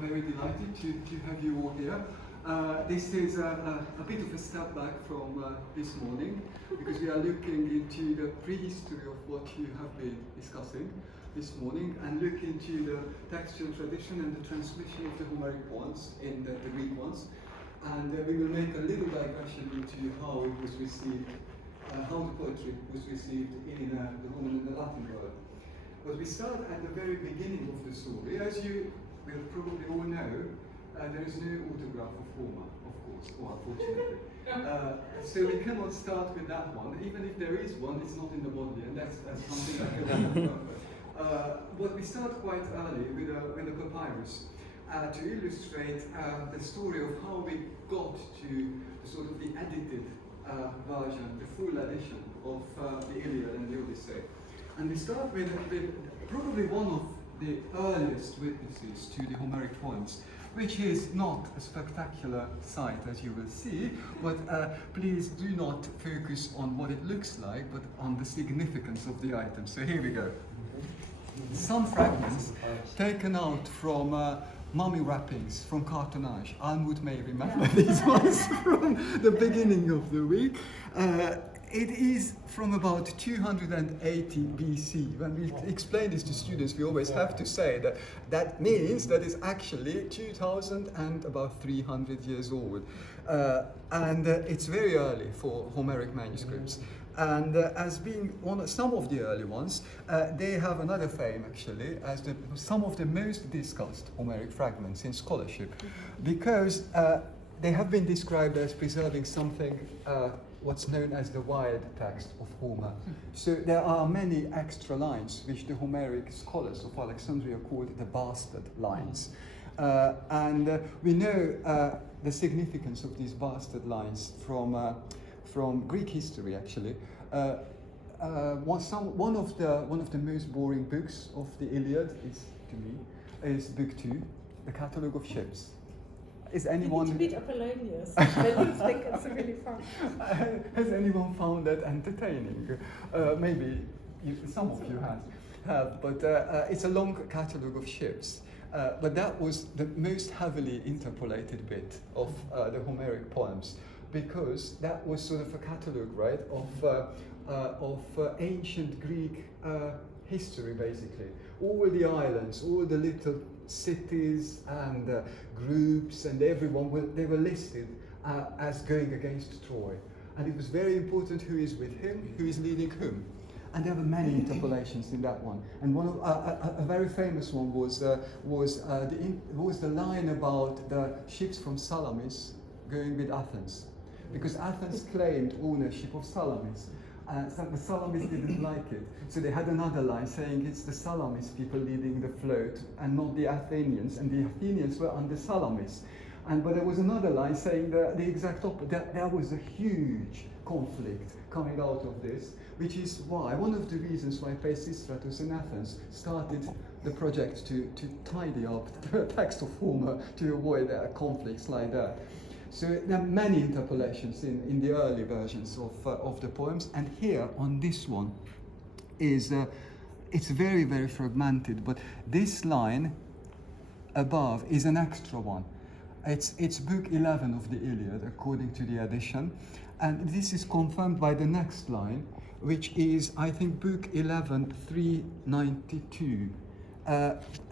I'm very delighted to have you all here. This is a bit of a step back from this morning, because we are looking into the prehistory of what you have been discussing this morning, and look into the textual tradition and the transmission of the Homeric poems in the Greek ones. And we will make a little digression into how it was received, how the poetry was received in the Roman and the Latin world. But we start at the very beginning of the story. As you will probably all know, there is no autograph of Homer, of course, or unfortunately. So we cannot start with that one. Even if there is one, it's not in the Bodleian, and that's something I can remember. But we start quite early with a papyrus to illustrate the story of how we got to sort of the edited version, the full edition of the Iliad and the Odyssey. And we start with probably one of the earliest witnesses to the Homeric poems, which is not a spectacular sight, as you will see, but please do not focus on what it looks like, but on the significance of the item. So here we go. Some fragments taken out from mummy wrappings, from cartonnage. Almut may remember these ones from the beginning of the week. It is from about 280 BC. When we explain this to students, we always have to say that that means that it's actually 2,000 and about 300 years old. And it's very early for Homeric manuscripts. And as being some of the early ones, they have another fame actually as some of the most discussed Homeric fragments in scholarship, because they have been described as preserving something what's known as the wild text of Homer. So there are many extra lines which the Homeric scholars of Alexandria called the bastard lines. And we know the significance of these bastard lines from Greek history, actually. One of the most boring books of the Iliad is Book 2, the Catalogue of Ships. Is anyone? It's a bit Apollonius. I think it's really fun. Has anyone found that entertaining? Maybe some of you have, but it's a long catalogue of ships. But that was the most heavily interpolated bit of the Homeric poems, because that was sort of a catalogue, right, of ancient Greek history, basically. All the islands, all the little cities and groups and everyone, they were listed as going against Troy. And it was very important who is with him, who is leading whom. And there were many interpolations in that one. And one of a very famous one was the line about the ships from Salamis going with Athens, because Athens claimed ownership of Salamis. So the Salamis didn't like it. So they had another line saying it's the Salamis people leading the float and not the Athenians, and the Athenians were under Salamis. But there was another line saying the exact opposite. There was a huge conflict coming out of this, which is why, one of the reasons why Pisistratus in Athens started the project to tidy up the text of Homer to avoid conflicts like that. So there are many interpolations in the early versions of the poems, and here on this one is, it's very, very fragmented, but this line above is an extra one. It's book 11 of the Iliad, according to the edition, and this is confirmed by the next line, which is, I think, book 11, 392.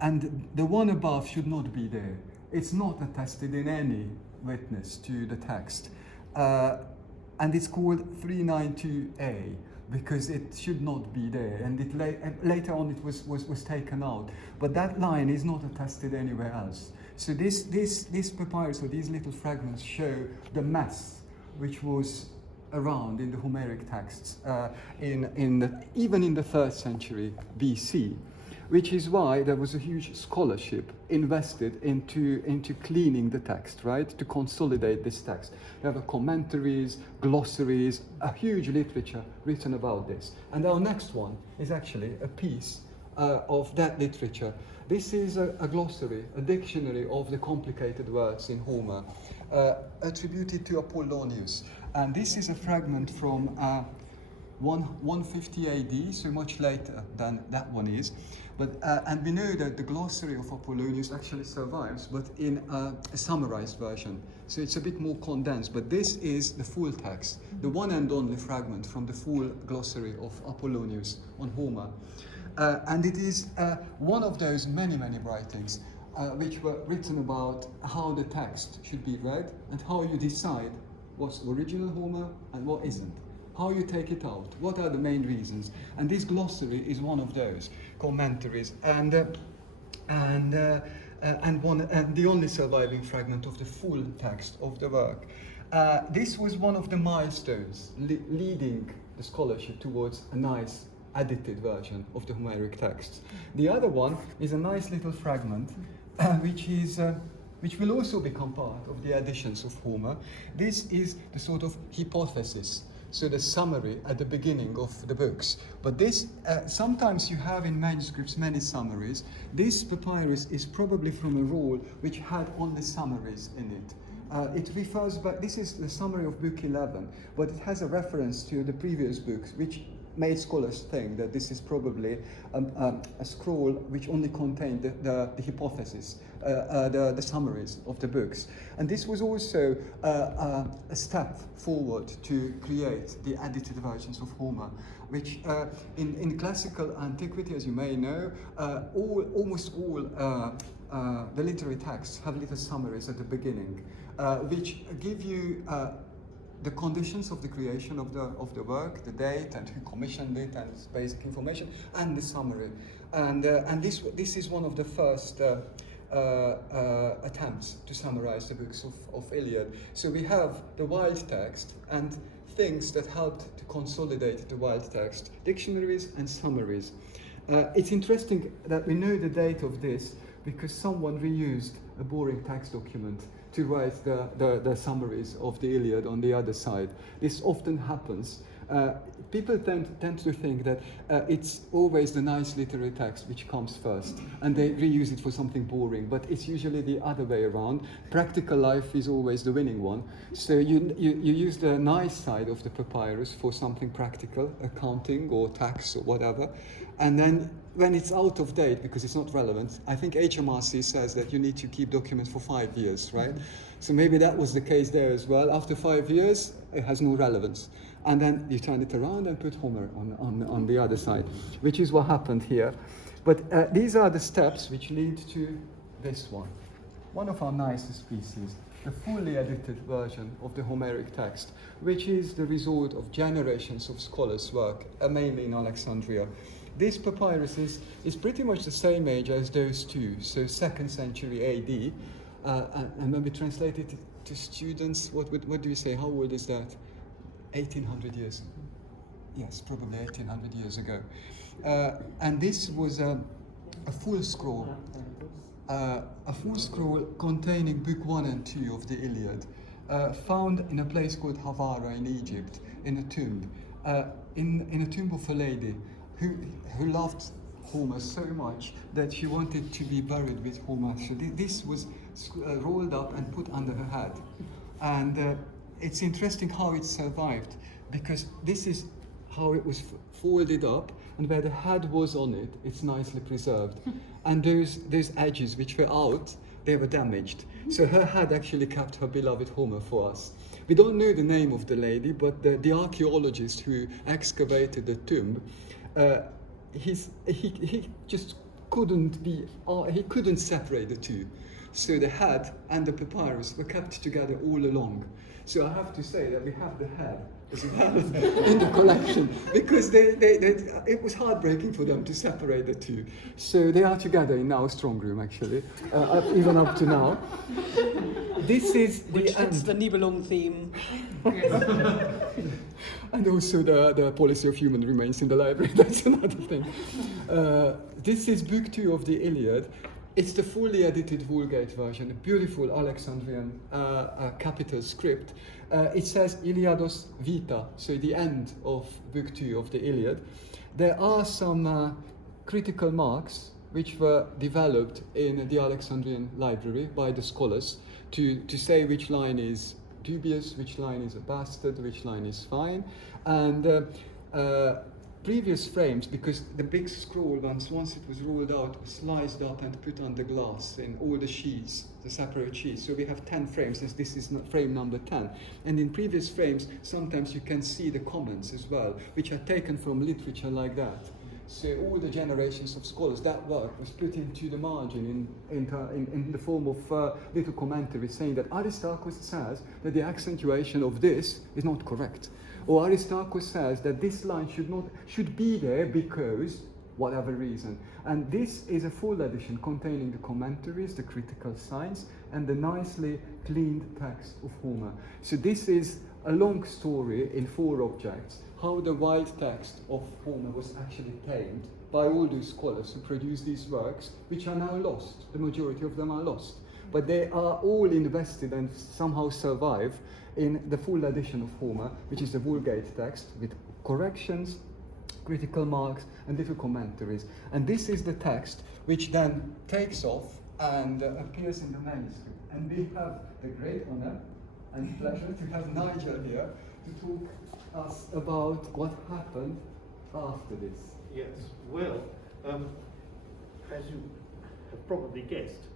And the one above should not be there. It's not attested in any witness to the text, and it's called 392a because it should not be there, and later on it was taken out, but that line is not attested anywhere else. So this papyrus, or these little fragments, show the mess which was around in the Homeric texts even in the 1st century BC. Which is why there was a huge scholarship invested into cleaning the text, right? To consolidate this text. There were commentaries, glossaries, a huge literature written about this. And our next one is actually a piece of that literature. This is a glossary, a dictionary of the complicated words in Homer, attributed to Apollonius. And this is a fragment from 150 AD, so much later than that one is, But, and we know that the glossary of Apollonius actually survives, but in a summarized version. So it's a bit more condensed, but this is the full text, the one and only fragment from the full glossary of Apollonius on Homer. And it is one of those many, many writings which were written about how the text should be read and how you decide what's original Homer and what isn't. How you take it out, what are the main reasons. And this glossary is one of those commentaries and the only surviving fragment of the full text of the work. This was one of the milestones leading the scholarship towards a nice edited version of the Homeric texts. The other one is a nice little fragment which will also become part of the editions of Homer. This is the sort of hypothesis, so the summary at the beginning of the books. But this, sometimes you have in manuscripts many summaries. This papyrus is probably from a roll which had only summaries in it. It refers back, this is the summary of book 11, but it has a reference to the previous books, which made scholars think that this is probably a scroll which only contained the hypothesis, the summaries of the books. And this was also a step forward to create the edited versions of Homer, which in classical antiquity, as you may know, almost all the literary texts have little summaries at the beginning, which give you the conditions of the creation of the work, the date and who commissioned it, and basic information, and the summary. And this is one of the first attempts to summarize the books of Iliad. So we have the wild text and things that helped to consolidate the wild text, dictionaries and summaries. It's interesting that we know the date of this because someone reused a boring text document to write the summaries of the Iliad on the other side. This often happens. People tend to think that it's always the nice literary text which comes first, and they reuse it for something boring, but it's usually the other way around. Practical life is always the winning one. So you use the nice side of the papyrus for something practical, accounting or tax or whatever, and then when it's out of date because it's not relevant, I think HMRC says that you need to keep documents for 5 years, right? So maybe that was the case there as well. After 5 years, it has no relevance. And then you turn it around and put Homer on the other side, which is what happened here. But these are the steps which lead to this one of our nicest pieces, the fully edited version of the Homeric text, which is the result of generations of scholars' work, mainly in Alexandria. This papyrus is pretty much the same age as those two, so 2nd century AD. And when we translate it to students, what do you say? How old is that? 1800 years. Yes, probably 1800 years ago. And this was a full scroll. A full scroll containing book 1 and 2 of the Iliad, found in a place called Hawara in Egypt, in a tomb. In a tomb of a lady who loved Homer so much that she wanted to be buried with Homer. So this was rolled up and put under her head. And it's interesting how it survived, because this is how it was folded up, and where the head was on it, it's nicely preserved. And those edges which were out, they were damaged. So her head actually kept her beloved Homer for us. We don't know the name of the lady, but the archaeologist who excavated the tomb, he just couldn't he couldn't separate the two. So the head and the papyrus were kept together all along. So I have to say that we have the head as well in the collection, because it was heartbreaking for them to separate the two. So they are together in our strong room, actually, even up to now. This is which fits the Nibelung theme. And also the policy of human remains in the library, that's another thing. This is book 2 of the Iliad. It's the fully edited Vulgate version, a beautiful Alexandrian capital script. It says Iliados Vita, so the end of book 2 of the Iliad. There are some critical marks which were developed in the Alexandrian library by the scholars to say which line is dubious, which line is a bastard, which line is fine. And previous frames, because the big scroll, once it was rolled out, was sliced up and put on the glass in all the sheets, the separate sheets. So we have 10 frames, as this is frame number 10. And in previous frames, sometimes you can see the comments as well, which are taken from literature like that. So all the generations of scholars, that work was put into the margin in the form of little commentaries saying that Aristarchus says that the accentuation of this is not correct. Or Aristarchus says that this line should be there because whatever reason. And this is a full edition containing the commentaries, the critical signs, and the nicely cleaned text of Homer. So this is a long story in 4 objects, how the white text of Homer was actually tamed by all those scholars who produced these works, which are now lost. The majority of them are lost. But they are all invested and somehow survive in the full edition of Homer, which is the Vulgate text with corrections, critical marks, and little commentaries. And this is the text which then takes off and appears in the manuscript. And we have the great honor and pleasure to have Nigel here to talk us about what happened after this. Yes, well, as you have probably guessed,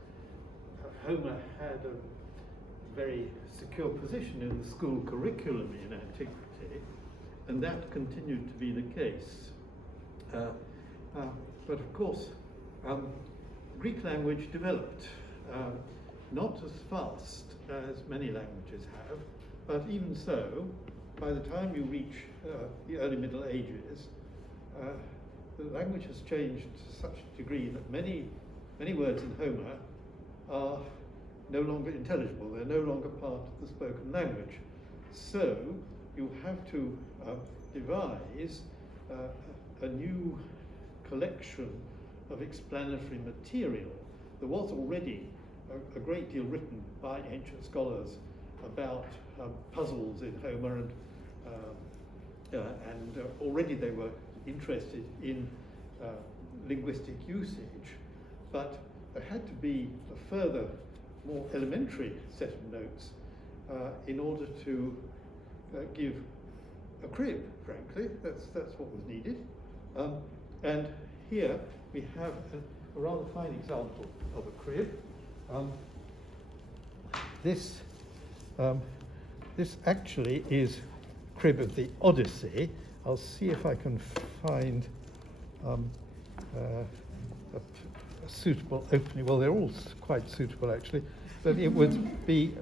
Homer had a very secure position in the school curriculum in antiquity, and that continued to be the case. But of course, Greek language developed, not as fast as many languages have, but even so, by the time you reach the early Middle Ages, the language has changed to such a degree that many words in Homer are no longer intelligible. They're no longer part of the spoken language. So you have to devise a new collection of explanatory material. There was already a great deal written by ancient scholars about puzzles in Homer, and already they were interested in linguistic usage, but there had to be a further, more elementary set of notes in order to give a crib, frankly. That's what was needed. And here we have a rather fine example of a crib. This actually is crib of the Odyssey. I'll see if I can find a suitable opening. Well, they're all quite suitable actually, but it would be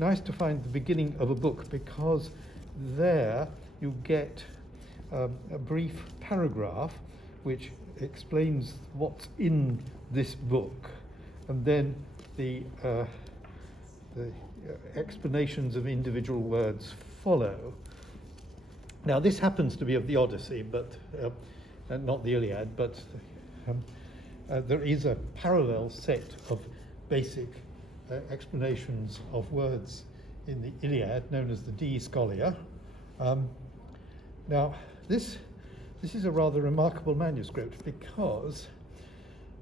nice to find the beginning of a book, because there you get a brief paragraph which explains what's in this book, and then the explanations of individual words follow. Now, this happens to be of the Odyssey, but not the Iliad, but there is a parallel set of basic explanations of words in the Iliad, known as the De Scholia. Now, this is a rather remarkable manuscript because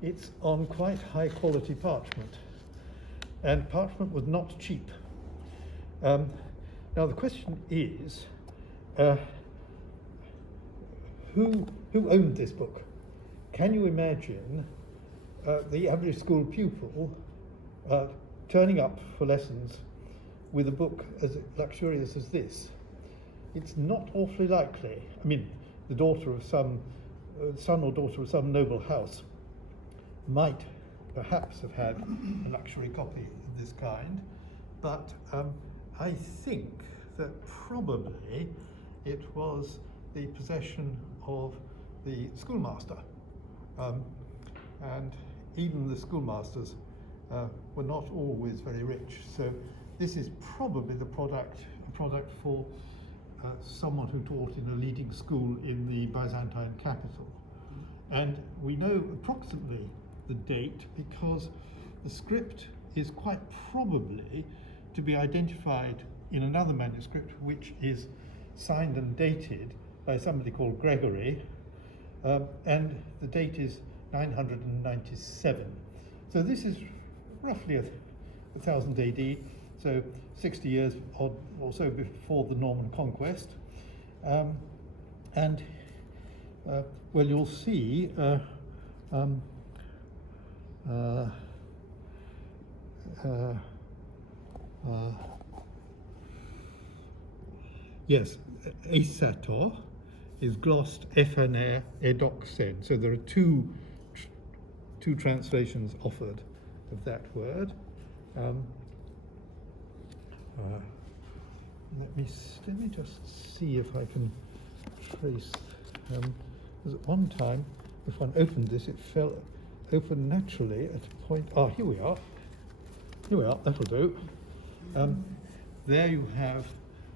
it's on quite high quality parchment, and parchment was not cheap. Now, the question is, who owned this book? Can you imagine the average school pupil turning up for lessons with a book as luxurious as this? It's not awfully likely. I mean, the daughter of some son or daughter of some noble house might perhaps have had a luxury copy of this kind, but I think that probably it was the possession of the schoolmaster, and even the schoolmasters were not always very rich. So this is probably a product for someone who taught in a leading school in the Byzantine capital. And we know approximately the date because the script is quite probably to be identified in another manuscript, which is signed and dated by somebody called Gregory, and the date is 997. So this is roughly 1000 AD, so 60 years or so before the Norman conquest. And well, you'll see yes, eisator is glossed FNR edoxen. So there are two translations offered of that word. Let me just see if I can trace. Because at one time, if one opened this, it fell open naturally at a point. Ah, here we are. Here we are. That'll do. There you have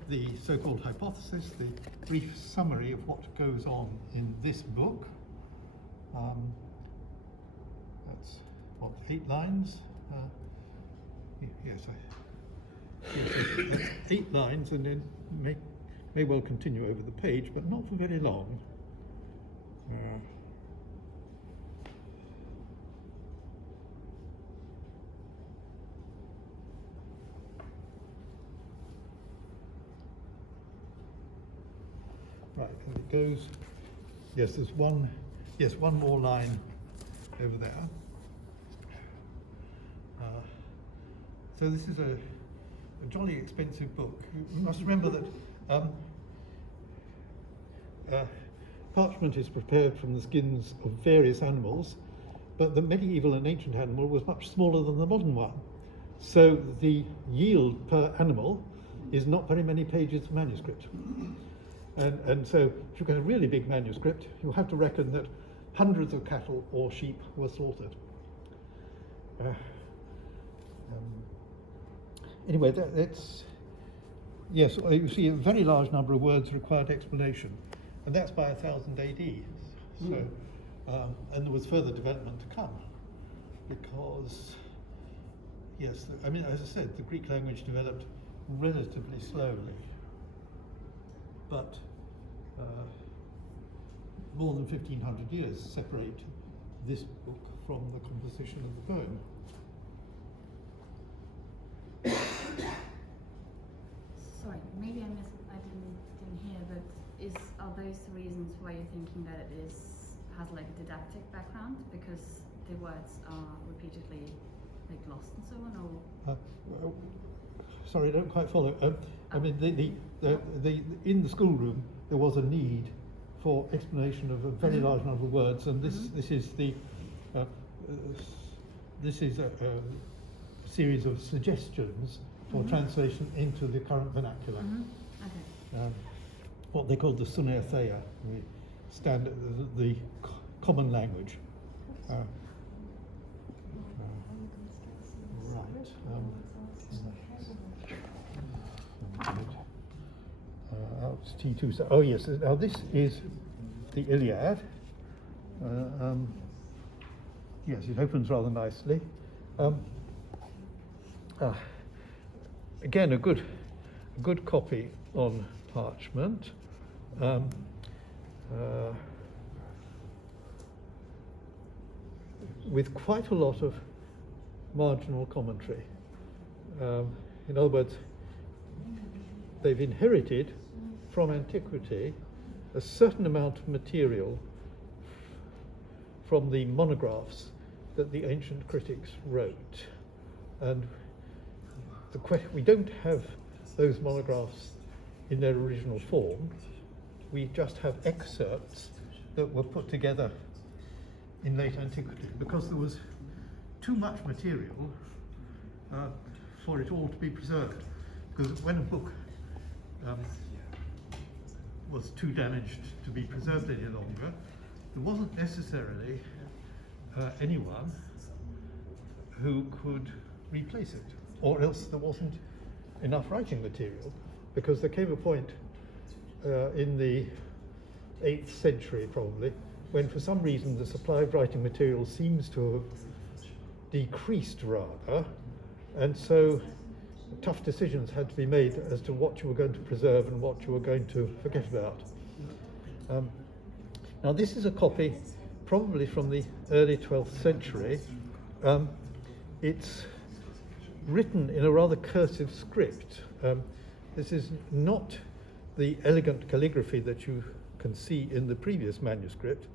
the so-called hypothesis, the brief summary of what goes on in this book. That's what, 8 lines? Yes, that's 8 lines, and then may well continue over the page, but not for very long. Right, and it goes. Yes, there's one. Yes, one more line over there. So this is a jolly expensive book. You must remember that parchment is prepared from the skins of various animals, but the medieval and ancient animal was much smaller than the modern one. So the yield per animal is not very many pages of manuscript. And so if you've got a really big manuscript, you have to reckon that hundreds of cattle or sheep were slaughtered. Anyway, that's, yes, you see a very large number of words required explanation, and that's by 1000 AD. So, and there was further development to come, because, yes, I mean, as I said, the Greek language developed relatively slowly, but more than 1500 years separate this book from the composition of the poem. Sorry, maybe I didn't hear, but are those the reasons why you're thinking that it has like a didactic background, because the words are repeatedly like lost and so on, or? Sorry, I don't quite follow. I mean, in the schoolroom there was a need for explanation of a very large number of words, and this is a series of suggestions for translation into the current vernacular. Okay. What they call the Sunertheia, the standard, the common language. Auct T2. So, oh yes. Now this is the Iliad. Yes, it opens rather nicely. Again, a good copy on parchment. With quite a lot of marginal commentary. In other words, they've inherited from antiquity a certain amount of material from the monographs that the ancient critics wrote. And we don't have those monographs in their original form. We just have excerpts that were put together in late antiquity, because there was too much material for it all to be preserved. Because when a book was too damaged to be preserved any longer, there wasn't necessarily anyone who could replace it, or else there wasn't enough writing material, because there came a point in the 8th century probably when for some reason the supply of writing material seems to have decreased rather, and so tough decisions had to be made as to what you were going to preserve and what you were going to forget about. Now this is a copy probably from the early 12th century. It's written in a rather cursive script. This is not the elegant calligraphy that you can see in the previous manuscript.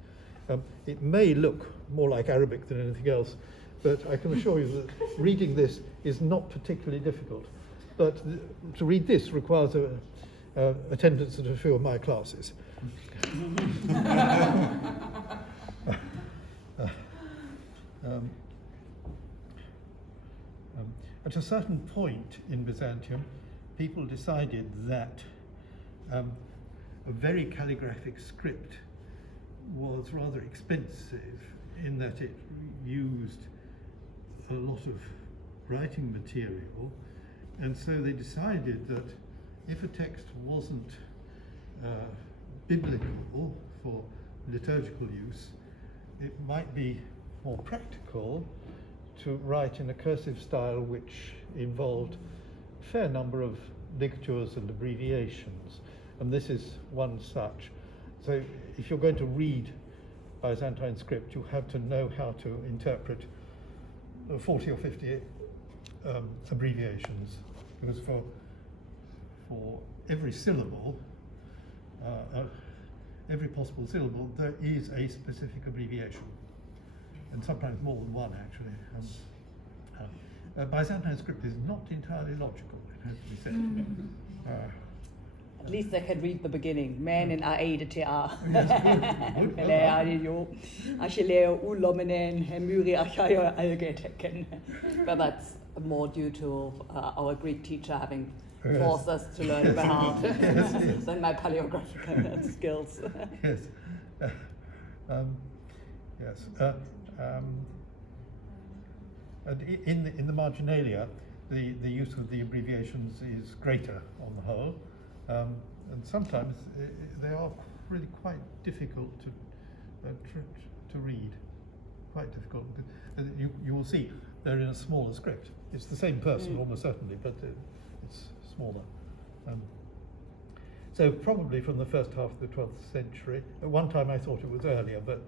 It may look more like Arabic than anything else, but I can assure you that reading this is not particularly difficult. But to read this requires attendance at a few of my classes. At a certain point in Byzantium, people decided that a very calligraphic script was rather expensive in that it used a lot of writing material, and so they decided that if a text wasn't biblical for liturgical use, it might be more practical to write in a cursive style which involved a fair number of ligatures and abbreviations, and this is one such. So if you're going to read Byzantine script, you have to know how to interpret 40 or 50 abbreviations, because for every syllable, every possible syllable, there is a specific abbreviation, and sometimes more than one actually. Byzantine script is not entirely logical, it has to be said. At least I can read the beginning. Men in A-E-D-T-A. Good. But that's more due to our Greek teacher having forced us to learn by heart than my paleographical skills. Yes. Yes. And in the marginalia, the use of the abbreviations is greater on the whole. And sometimes they are really quite difficult to read. Quite difficult. You will see they're in a smaller script. It's the same person almost certainly, but it's smaller. So probably from the first half of the 12th century. At one time I thought it was earlier, but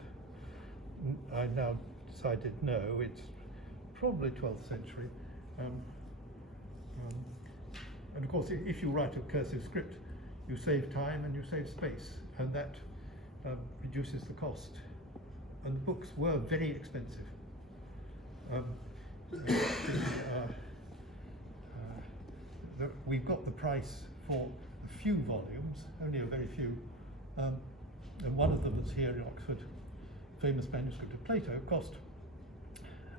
I now decided no, it's probably 12th century. And of course, if you write a cursive script, you save time and you save space, and that reduces the cost. And the books were very expensive. We've got the price for a few volumes, only a very few, and one of them is here in Oxford, famous manuscript of Plato, cost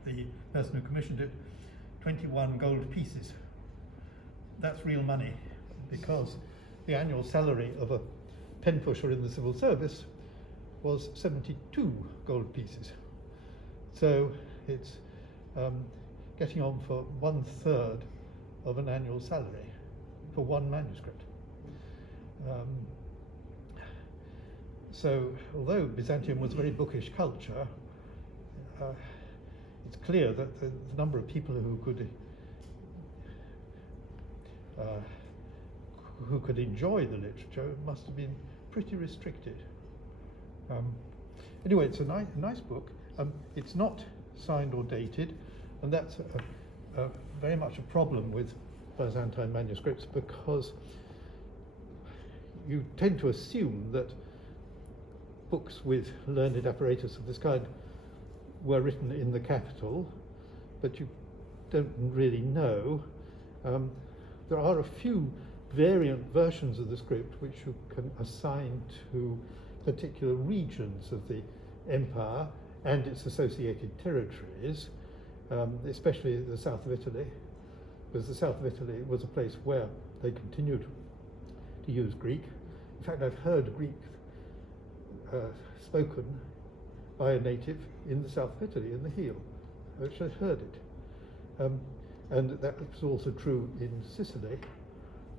the person who commissioned it 21 gold pieces. That's real money, because the annual salary of a pen pusher in the civil service was 72 gold pieces. So it's getting on for 1/3 of an annual salary for one manuscript. So although Byzantium was a very bookish culture, it's clear that the number of people who could enjoy the literature must have been pretty restricted. Anyway, it's a nice book. It's not signed or dated, and that's very much a problem with Byzantine manuscripts, because you tend to assume that books with learned apparatus of this kind were written in the capital, but you don't really know. There are a few variant versions of the script which you can assign to particular regions of the empire and its associated territories, especially the south of Italy, because the south of Italy was a place where they continued to use Greek. In fact, I've heard Greek spoken by a native in the south of Italy, in the Heel. Actually, I heard it. And that was also true in Sicily.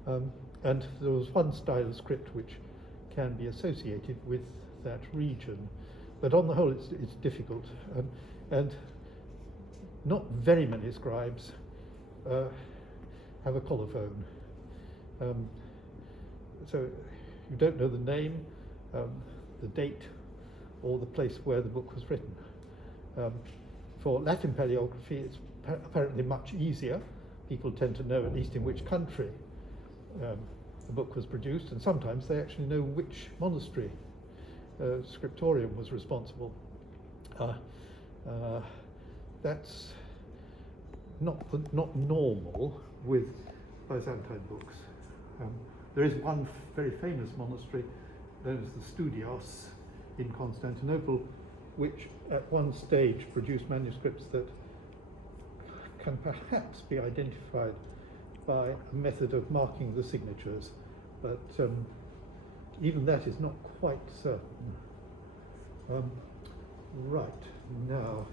And there was one style of script which can be associated with that region. But on the whole, it's difficult. And not very many scribes have a colophone. So you don't know the name, the date, or the place where the book was written. For Latin paleography, it's apparently much easier. People tend to know at least in which country the book was produced, and sometimes they actually know which monastery scriptorium was responsible. That's not normal with Byzantine books. There is one very famous monastery known as the Studios in Constantinople, which at one stage produced manuscripts that can perhaps be identified by a method of marking the signatures, but even that is not quite certain. Right, now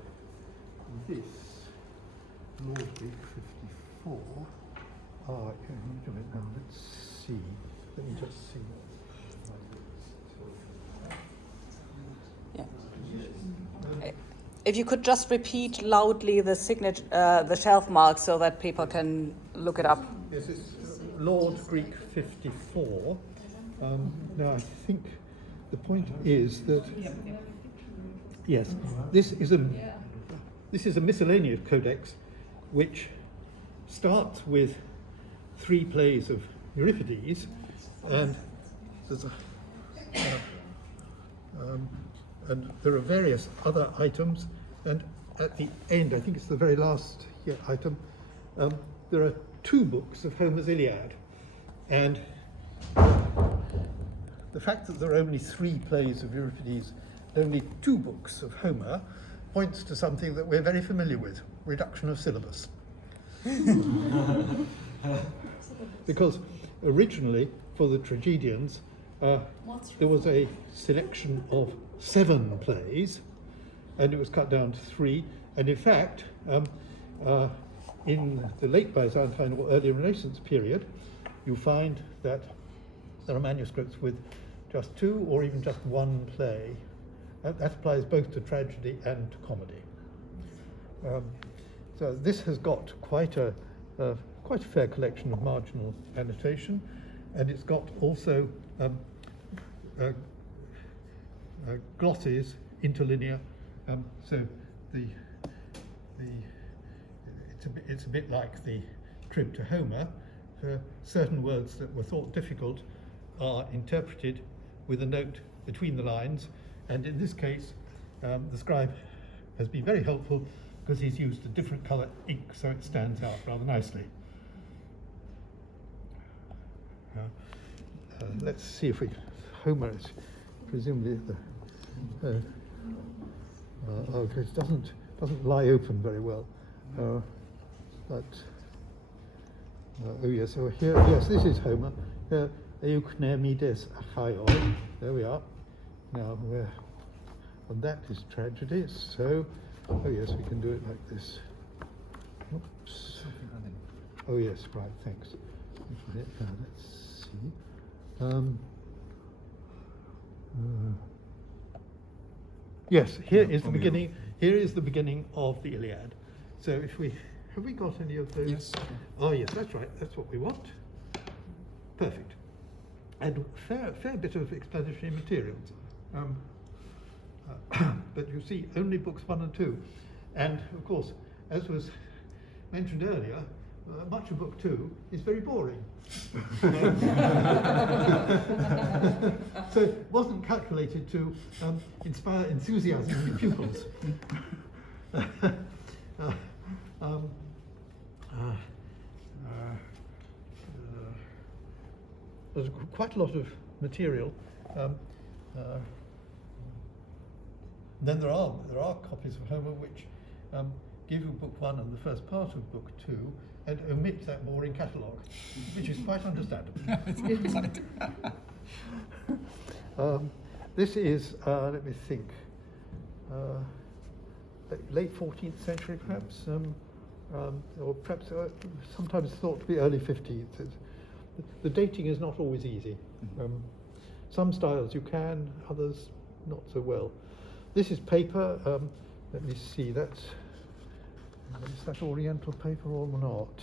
this Lord Greek 54. Okay, now let's see. Let me just see. Yeah. If you could just repeat loudly the signature, the shelf mark, so that people can look it up. This is Lord Greek 54. Now I think the point is that yes, this is a miscellaneous codex, which starts with 3 plays of Euripides, and there's and there are various other items, and at the end, I think it's the very last item, there are 2 books of Homer's Iliad, and the fact that there are only 3 plays of Euripides and only 2 books of Homer points to something that we're very familiar with: reduction of syllabus. Because originally, for the tragedians, there was a selection of 7 plays, and it was cut down to 3. And in fact, in the late Byzantine or early Renaissance period, you find that there are manuscripts with just 2 or even just 1 play. That applies both to tragedy and to comedy. So this has got quite a fair collection of marginal annotation, and it's got also glosses, interlinear. So it's a bit like the Trib to Homer. Certain words that were thought difficult are interpreted with a note between the lines, and in this case, the scribe has been very helpful because he's used a different colour ink, so it stands out rather nicely. Let's see if we Homer is presumably the okay, it doesn't lie open very well, but oh yes, so here, yes, this is Homer. Eucnemides achaioi. There we are. Now and that is tragedy. So, oh yes, we can do it like this. Oops. Oh yes, right. Thanks. Now let's see. Yes, here is the beginning. Here is the beginning of the Iliad. So if we have we got any of those? Yes. Oh yes, that's right. That's what we want. Perfect. And fair bit of explanatory materials. But you see, only books 1 and 2, and of course, as was mentioned earlier, much of book 2 is very boring. So it wasn't calculated to inspire enthusiasm in the pupils. There's quite a lot of material. Then there are copies of Homer which give you book 1 and the first part of book 2 and omit that boring catalogue, which is quite understandable. This is, let me think, late 14th century perhaps, or perhaps sometimes thought to be early 15th. The dating is not always easy. Some styles you can, others not so well. This is paper. Let me see. Is that Oriental paper or not?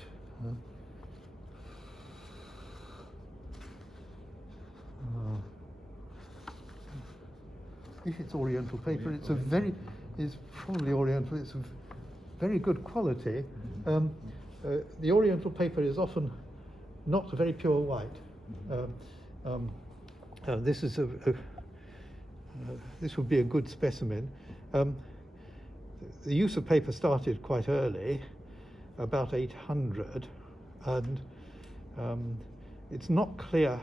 If it's Oriental paper, it's probably Oriental. It's of very good quality. The Oriental paper is often not a very pure white. This is this would be a good specimen. The use of paper started quite early, about 800, and it's not clear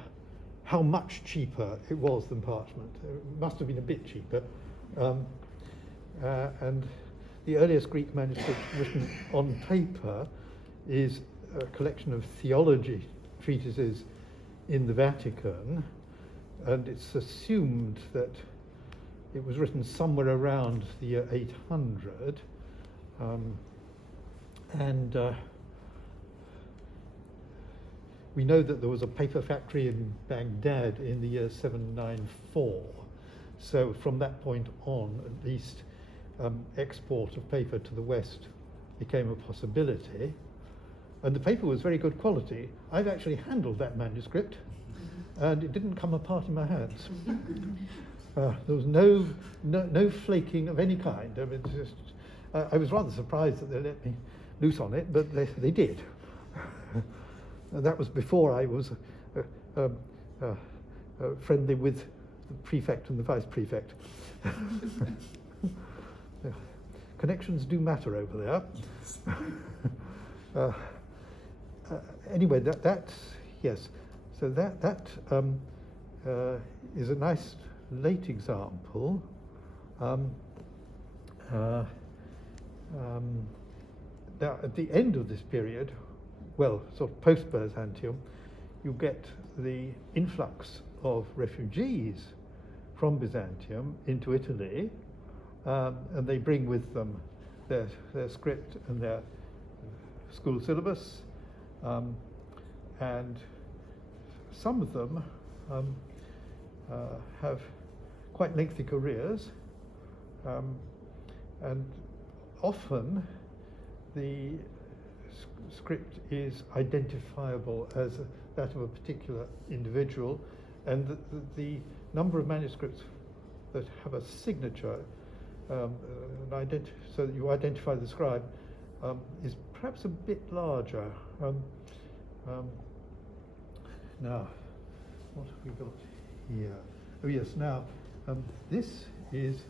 how much cheaper it was than parchment. It must have been a bit cheaper. And the earliest Greek manuscript written on paper is a collection of theology treatises in the Vatican, and it's assumed that it was written somewhere around the year 800. We know that there was a paper factory in Baghdad in the year 794. So from that point on, at least, export of paper to the West became a possibility. And the paper was very good quality. I've actually handled that manuscript, and it didn't come apart in my hands. There was no flaking of any kind. I mean, I was rather surprised that they let me loose on it, but they did. And that was before I was friendly with the prefect and the vice prefect. Connections do matter over there. Anyway, that's yes. So that is a nice late example. Now, at the end of this period, well, sort of post-Byzantium, you get the influx of refugees from Byzantium into Italy, and they bring with them their script and their school syllabus, and some of them have quite lengthy careers, and often the script is identifiable as that of a particular individual, and the number of manuscripts that have a signature so that you identify the scribe is perhaps a bit larger. Now, what have we got here? Oh yes, now this is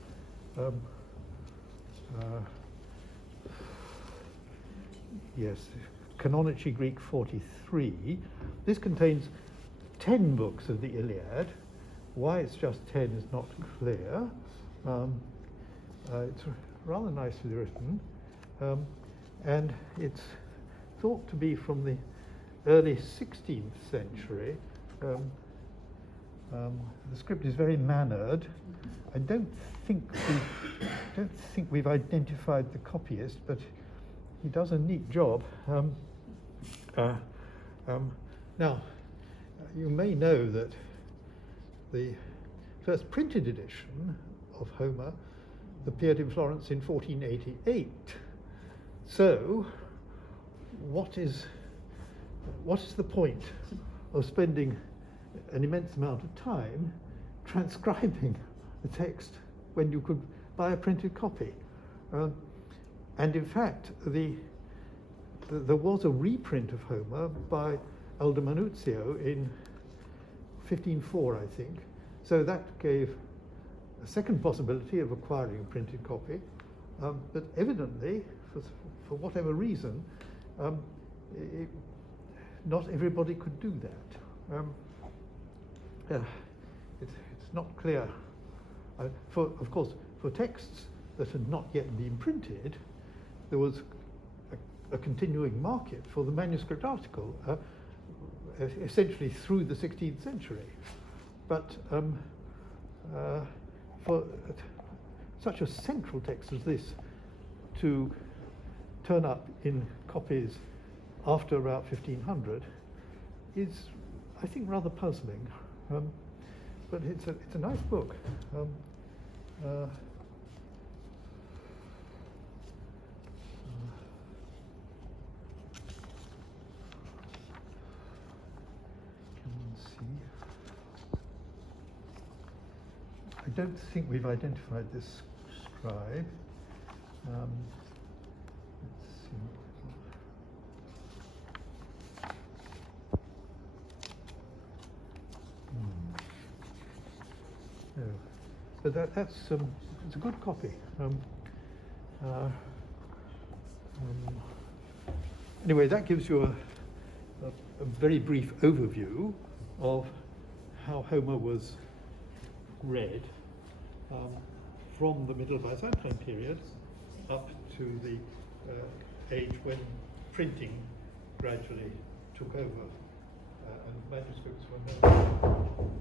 yes, Canonici Greek 43. This contains 10 books of the Iliad. Why it's just 10 is not clear. It's rather nicely written, and it's thought to be from the early 16th century. The script is very mannered. I don't think we've identified the copyist, but he does a neat job. Now, you may know that the first printed edition of Homer appeared in Florence in 1488. So, what is the point of spending an immense amount of time transcribing the text when you could buy a printed copy? And in fact, there was a reprint of Homer by Elder Manuzio in 1504, I think. So that gave a second possibility of acquiring a printed copy. But evidently, for whatever reason, not everybody could do that. It's not clear. Of course, for texts that had not yet been printed, there was a continuing market for the manuscript article, essentially through the 16th century. But for such a central text as this to turn up in copies after about 1500 is, I think, rather puzzling. But it's a nice book. I don't think we've identified this scribe. Let's see. No. but that's it's a good copy. Anyway, that gives you a very brief overview of how Homer was read from the Middle Byzantine period up to the age when printing gradually took over and manuscripts were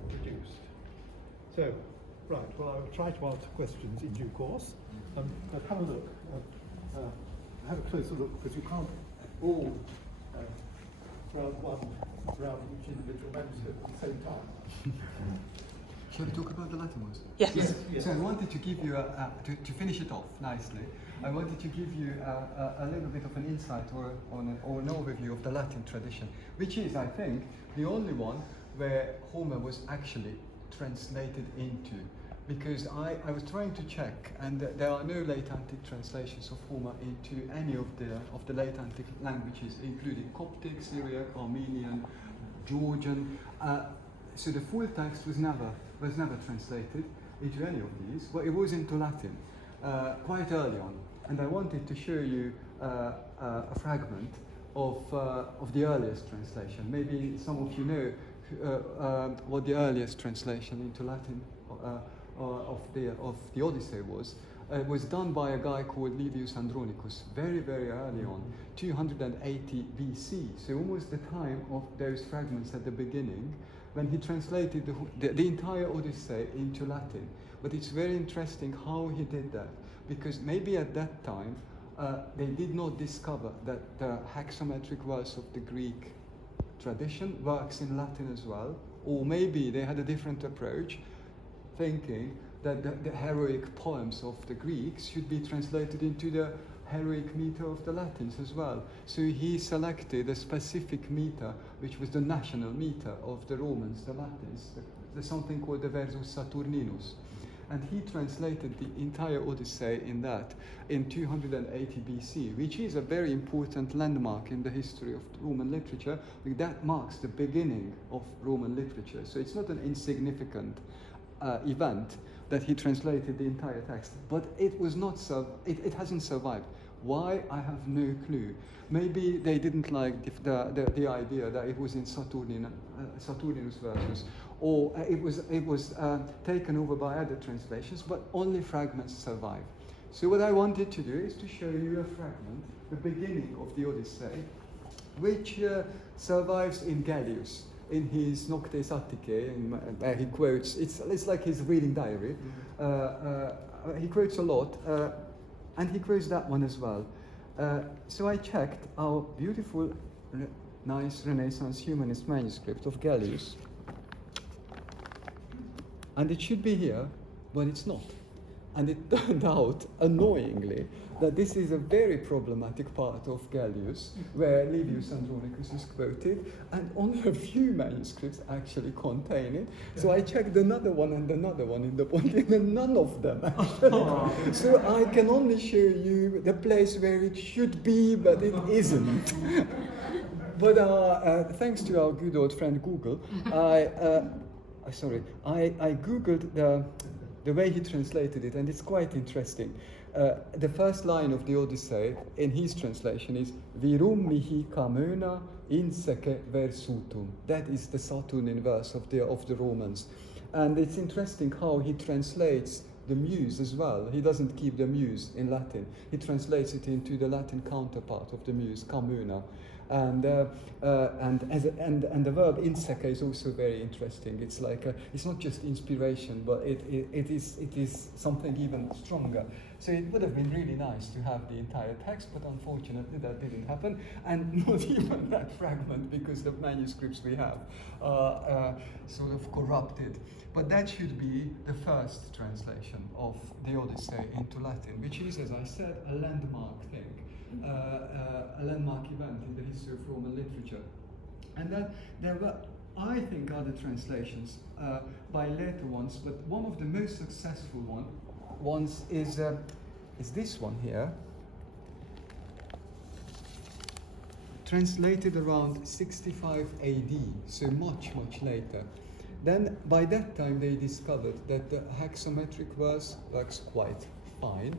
produced. So, right, well, I'll try to answer questions in due course, but have a look. Have a closer look, because you can't all round each individual manuscript at the same time. Shall we talk about the Latin ones? Yes. So I wanted to give you, to finish it off nicely, I wanted to give you a little bit of an insight or an overview of the Latin tradition, which is, I think, the only one where Homer was actually translated into. Because I was trying to check, and there are no late antique translations of Homer into any of the late antique languages, including Coptic, Syriac, Armenian, Georgian. So the full text was never translated into any of these. Well, it was into Latin quite early on, and I wanted to show you a fragment of the earliest translation. Maybe some of you know what the earliest translation into Latin of the Odyssey was. It was done by a guy called Livius Andronicus very, very early on, 280 BC, so almost the time of those fragments at the beginning, when he translated the entire Odyssey into Latin. But it's very interesting how he did that, because maybe at that time they did not discover that the hexametric verse of the Greek tradition works in Latin as well, or maybe they had a different approach, thinking that the heroic poems of the Greeks should be translated into the heroic meter of the Latins as well. So he selected a specific meter, which was the national meter of the Romans, the Latins. There's something called the Versus Saturninus. And he translated the entire Odyssey in that, in 280 BC, which is a very important landmark in the history of Roman literature, because that marks the beginning of Roman literature. So it's not an insignificant event that he translated the entire text, but it was not it hasn't survived. Why? I have no clue. Maybe they didn't like the idea that it was in Saturninus versus, or it was taken over by other translations, but only fragments survive. So what I wanted to do is to show you a fragment, the beginning of the Odyssey, which survives in Gellius, in his Noctes Atticae, he quotes, it's like his reading diary. He quotes a lot, and he quotes that one as well. So I checked our beautiful, nice Renaissance humanist manuscript of Gellius, and it should be here, but it's not. And it turned out, annoyingly, that this is a very problematic part of Gellius, where Livius Andronicus is quoted, and only a few manuscripts actually contain it. So I checked another one and another one in the Bodleian, and none of them actually. So I can only show you the place where it should be, but it isn't. But thanks to our good old friend Google, I Googled the way he translated it, and it's quite interesting. The first line of the Odyssey in his translation is Virum mihi camona insece versutum. That is the Saturnian verse of the Romans. And it's interesting how he translates the muse as well. He doesn't keep the muse in Latin. He translates it into the Latin counterpart of the muse, camona. And the verb insece is also very interesting. It's like it's not just inspiration, but it is something even stronger. So it would have been really nice to have the entire text, but unfortunately that didn't happen, and not even that fragment, because the manuscripts we have are sort of corrupted. But that should be the first translation of the Odyssey into Latin, which is, as I said, a landmark thing. A landmark event in the history of Roman literature. And that there were, I think, other translations by later ones, but one of the most successful ones is this one here, translated around 65 AD, so much later. Then by that time they discovered that the hexametric verse works quite fine.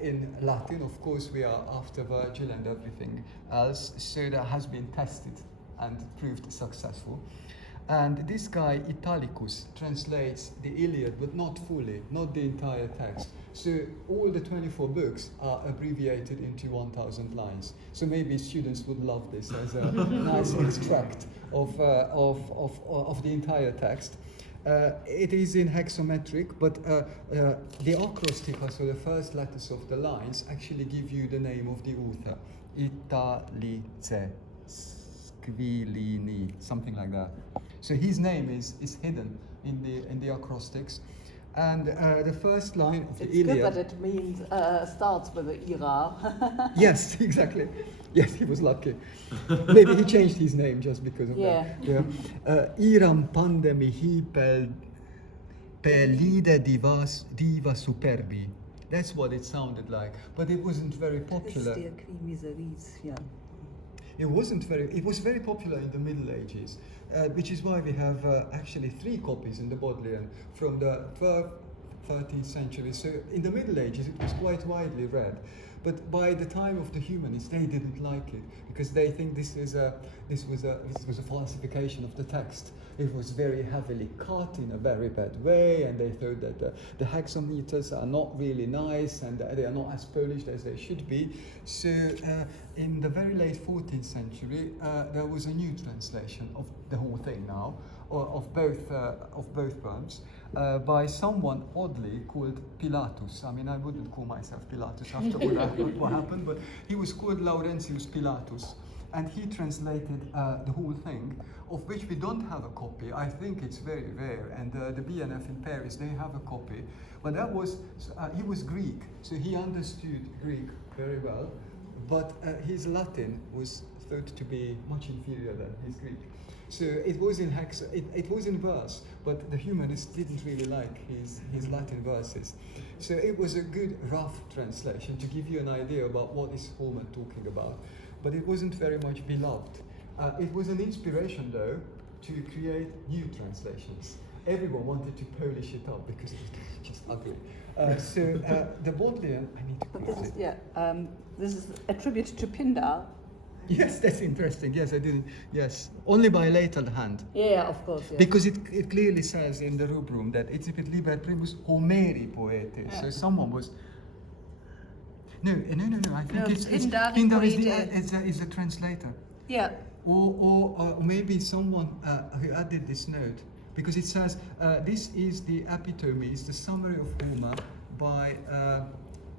In Latin, of course, we are after Virgil and everything else, so that has been tested and proved successful. And this guy, Italicus, translates the Iliad, but not fully, not the entire text. So all the 24 books are abbreviated into 1,000 lines. So maybe students would love this as a nice extract of the entire text. It is in hexametric, but the acrostica, so the first letters of the lines, actually give you the name of the author. Italice Squilini, something like that. So his name is hidden in the acrostics. And the first line of the Iliad... It's good that it means, starts with the ira. Yes, exactly. Yes, he was lucky. Maybe he changed his name just because of that. Yeah. Iram pandemi hi pelide diva superbi. That's what it sounded like, but it wasn't very popular. Yeah. It was very popular in the Middle Ages, which is why we have actually 3 copies in the Bodleian from the 13th century. So in the Middle Ages it was quite widely read, but by the time of the humanists they didn't like it because they think this was a falsification of the text. It was very heavily cut in a very bad way, and they thought that the hexameters are not really nice and they are not as polished as they should be. So in the very late 14th century, there was a new translation of the whole thing now, of both poems, by someone oddly called Pilatus. I mean, I wouldn't call myself Pilatus after what happened, but he was called Laurentius Pilatus. And he translated the whole thing, of which we don't have a copy. I think it's very rare, and the BNF in Paris, they have a copy. But that was, he was Greek, so he understood Greek very well, but his Latin was thought to be much inferior than his Greek. So it was in it was in verse, but the humanists didn't really like his Latin verses. So it was a good rough translation to give you an idea about what is Homer talking about. But it wasn't very much beloved. It was an inspiration, though, to create new translations. Everyone wanted to polish it up because it was just ugly. So the Bodleian, I need to But quickly... This this is attributed to Pindar. Yes, that's interesting. Yes, I didn't. Yes, only by later hand. Yeah, of course. Yeah. Because it clearly says in the rubrum that incipit liber primus Homeri poete. Yeah. So someone was... No. I think it's Pindar is the translator. Yeah. Or maybe someone who added this note, because it says this is the epitome, is the summary of Homer by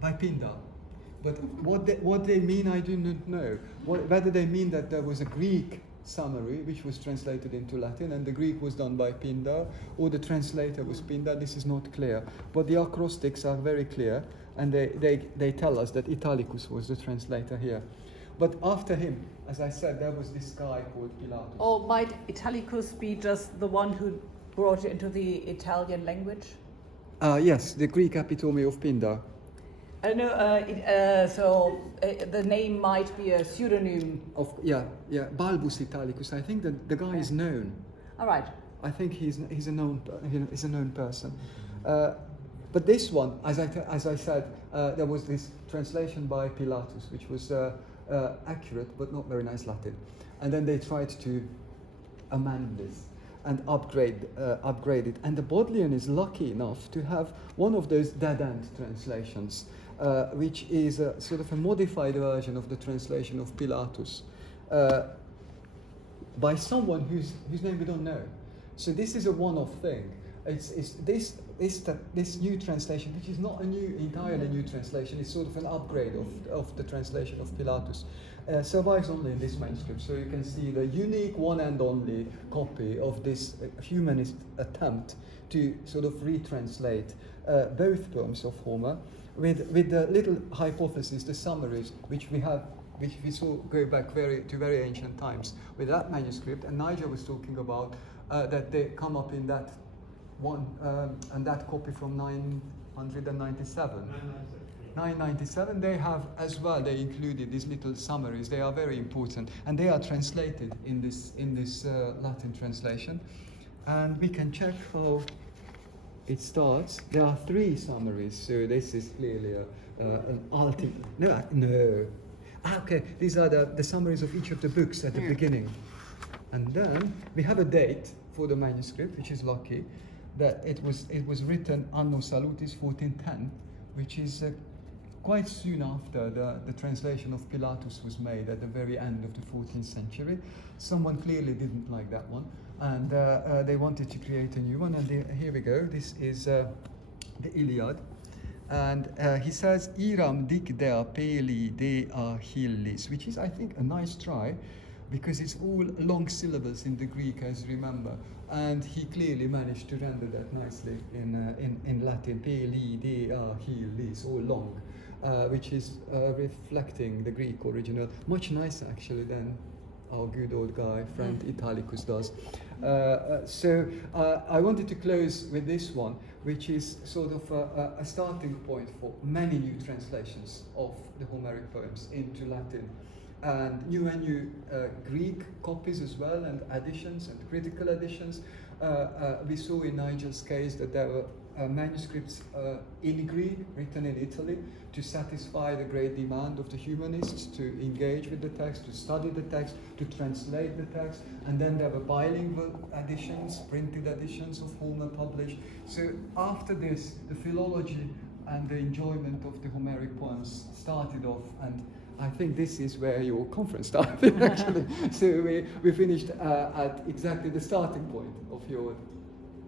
Pindar. But what they mean, I do not know. Whether they mean that there was a Greek summary which was translated into Latin and the Greek was done by Pindar, or the translator was Pindar, this is not clear. But the acrostics are very clear, and they tell us that Italicus was the translator here. But after him, as I said, there was this guy called Pilatus. Or might Italicus be just the one who brought it into the Italian language? Yes, the Greek epitome of Pindar. I know. The name might be a pseudonym. Balbus Italicus. I think that the guy is known. All right. I think he's a known person. But this one, as I said, there was this translation by Pilatus, which was accurate but not very nice Latin, and then they tried to amend this and upgrade it. And the Bodleian is lucky enough to have one of those dead-end translations, which is a sort of a modified version of the translation of Pilatus by someone whose name we don't know. So this is a one-off thing. It's this new translation, which is not entirely new translation. It's sort of an upgrade of the translation of Pilatus. Survives only in this manuscript, so you can see the unique one and only copy of this humanist attempt to sort of retranslate both poems of Homer with the little hypothesis, the summaries, which we saw go back to very ancient times with that manuscript. And Nigel was talking about that they come up in that one and that copy from 997. 997, they have as well, they included these little summaries. They are very important, and they are translated in this Latin translation. and we can check how it starts. There are 3 summaries, so this is clearly an ultimate. No. Okay, these are the summaries of each of the books at the beginning. And then we have a date for the manuscript, which is lucky, that it was written Anno Salutis 1410, which is quite soon after the translation of Pilatus was made at the very end of the 14th century. Someone clearly didn't like that one, and they wanted to create a new one, and here we go. This is the Iliad. And he says, Iram dic dea peli dea hillis, which is, I think, a nice try, because it's all long syllables in the Greek, as you remember. And he clearly managed to render that nicely in Latin, peli dea hillis, all long, which is reflecting the Greek original. Much nicer, actually, than our good old guy, Frank Italicus, does. So I wanted to close with this one, which is sort of a starting point for many new translations of the Homeric poems into Latin, and new Greek copies as well, and additions and critical additions. We saw in Nigel's case that there were manuscripts in Greek, written in Italy, to satisfy the great demand of the humanists to engage with the text, to study the text, to translate the text, and then there were bilingual editions, printed editions of Homer published. So after this, the philology and the enjoyment of the Homeric poems started off, and I think this is where your conference started, actually. So we finished at exactly the starting point of your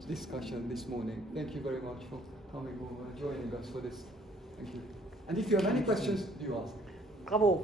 discussion this morning. Thank you very much for coming over, joining us for this. Thank you. And if you have any questions, you ask. Bravo.